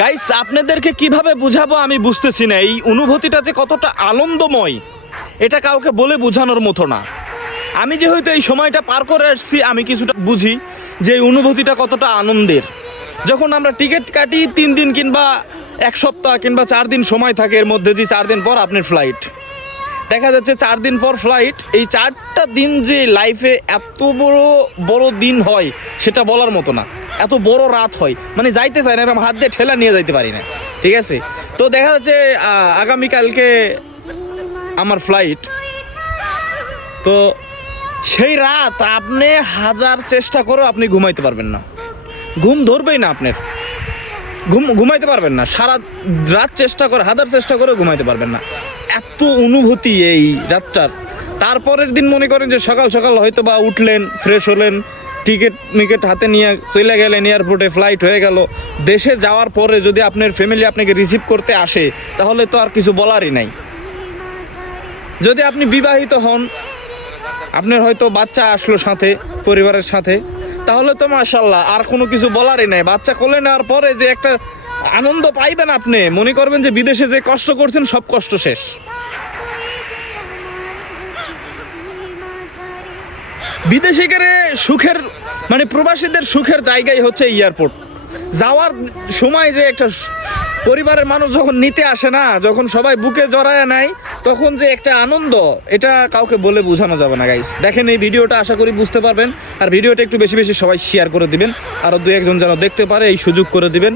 Guys, আপনাদেরকে কিভাবে বুঝাবো আমি বুঝতেছি না। এই অনুভূতিটা যে কতটা আনন্দময় এটা কাউকে বলে বোঝানোর মতো না। আমি যেহেতু এই সময়টা পার করে আসছি, আমি কিছুটা বুঝি যে এই অনুভূতিটা কতটা আনন্দের। যখন আমরা টিকিট কাটি 3 দিন কিংবা 1 সপ্তাহ কিংবা 4 দিন সময় থাকে, এর মধ্যে যে 4 দিন পর আপনার ফ্লাইট, দেখা যাচ্ছে 4 দিন পর ফ্লাইট। এই 4টা দিন যে লাইফে এত বড় বড় দিন হয় সেটা বলার মতো না। এত বড় রাত হয়, মানে যাইতে চাই না, এরকম হাত দিয়ে ঠেলা নিয়ে যাইতে পারি না। ঠিক আছে, তো দেখা যাচ্ছে আগামীকালকে আমার ফ্লাইট। তো সেই রাত আপনি হাজার চেষ্টা করেও আপনি ঘুমাইতে পারবেন না, ঘুম ধরবেই না আপনার, ঘুমাইতে পারবেন না। সারা রাত চেষ্টা করে, হাজার চেষ্টা করে ঘুমাইতে পারবেন না, এত অনুভূতি এই রাতটার। তারপরের দিন মনে করেন যে সকাল সকাল হয়তো বা উঠলেন, ফ্রেশ হলেন, টিকিট হাতে নিয়ে চলে গেলেন এয়ারপোর্টে, ফ্লাইট হয়ে গেল। দেশে যাওয়ার পরে যদি আপনার ফ্যামিলি আপনাকে রিসিভ করতে আসে তাহলে তো আর কিছু বলারই নাই। যদি আপনি বিবাহিত হন, আপনার হয়তো বাচ্চা আসলো সাথে, পরিবারের সাথে, তাহলে তো মাশাআল্লাহ আর কোনো কিছু বলারই নাই। বাচ্চা কোলে নেওয়ার পরে যে একটা আনন্দ পাইবেন, আপনি মনে করবেন যে বিদেশে যে কষ্ট করছেন সব কষ্ট শেষ। বিদেশিদের সুখের, মানে প্রবাসীদের সুখের জায়গাই হচ্ছে এয়ারপোর্ট। যাওয়ার সময় যে একটা পরিবারের মানুষ যখন নিতে আসে না, যখন সবাই বুকে জড়ায় নেয়, তখন যে একটা আনন্দ, এটা কাউকে বলে বোঝানো যাবে না। গাইস দেখেন এই ভিডিওটা, আশা করি বুঝতে পারবেন। আর ভিডিওটা একটু বেশি বেশি সবাই শেয়ার করে দিবেন, আরও 2-1 জন যেন দেখতে পারে, এই সুযোগ করে দিবেন।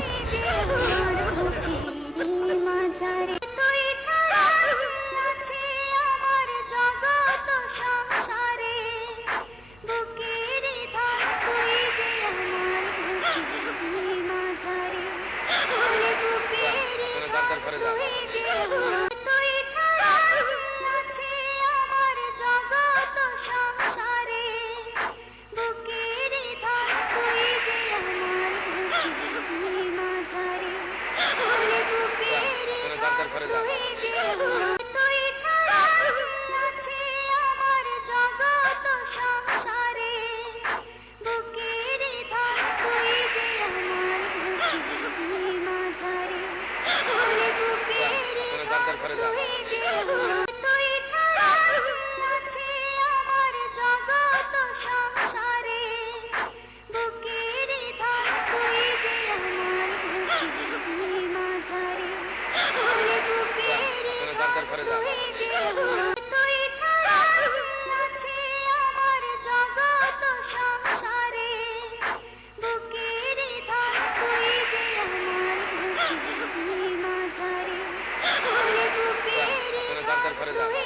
করে দাও।